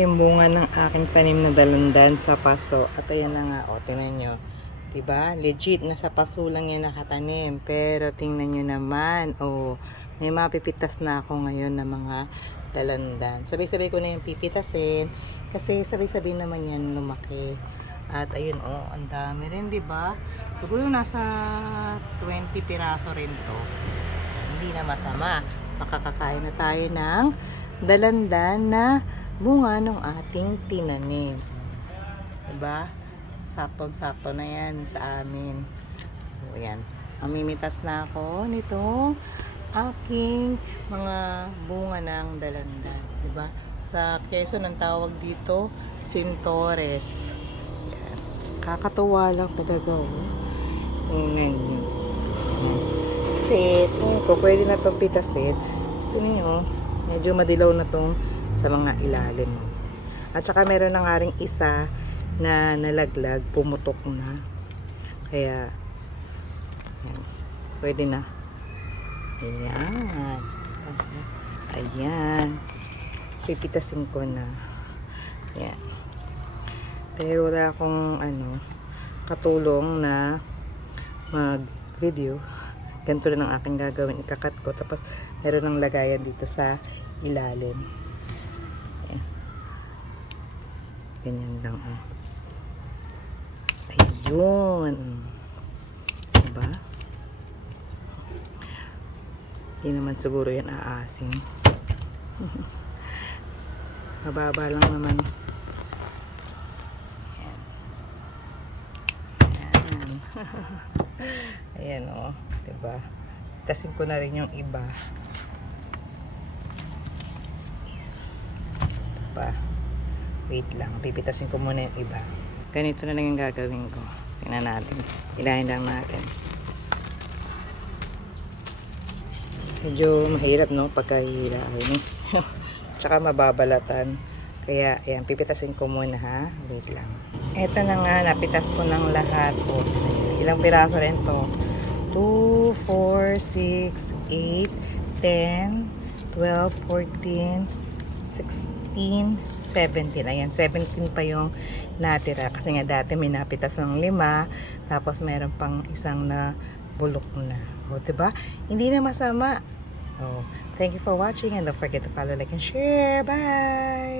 yung bunga ng aking tanim na dalandan sa paso. At ayan na nga, o, tingnan nyo. Diba? Legit, nasa paso lang yan nakatanim. Pero tingnan nyo naman, o, may mapipitas na ako ngayon ng mga dalandan. Sabay-sabay ko na yung pipitasin. Kasi sabay-sabay naman yan lumaki. At ayun, o, ang dami rin, diba? Siguro nasa 20 piraso rin to. Hindi na masama. Makakakain na tayo ng dalandan na bunga ng ating tinanim. Diba? Saktong-sakto na yan sa amin. So, yan. Mamimitas na ako nitong aking mga bunga ng dalandan. Diba? Sa Quezon, ang tawag dito, Sintores. Yan. Kakatuwa lang talaga. Oh. Tingnan nyo. Kasi, kung pwede na itong pitasin, ito nyo, medyo madilaw na itong sa mga ilalim. At saka meron na nga ring isa na nalaglag, pumutok na. Kaya, yan, pwede na. Ayan. Ayan. Pipitasin ko na. Ayan. Pero wala akong katulong na mag-video. Ganito rin ang aking gagawin. Ikakat ko. Tapos, meron ng lagayan dito sa ilalim. Ayan. Ganyan lang. Oh. Ayun. Diba? Hindi naman siguro yan aasin. Mababa lang naman. Ayan. Ayan. Ayan, oh. Diba? Tasin ko na rin yung iba. Diba? Wait lang. Pipitasin ko muna yung iba. Ganito na lang yung gagawin ko. Tingnan natin. Ilahin lang natin. Medyo mahirap, no? Pagkahilahin. Tsaka mababalatan. Kaya, ayan. Pipitasin ko muna, ha? Wait lang. Eto na nga. Napitas ko ng lahat. Oh, ilang piraso rin to? 2, 4, 6, 8, 10, 12, 14, 16, 17. Ayan, 17 pa yung natira. Kasi nga dati may napitas ng 5. Tapos meron pang isang na bulok na. O, diba? Hindi na masama. Oh, thank you for watching and don't forget to follow, like, and share. Bye!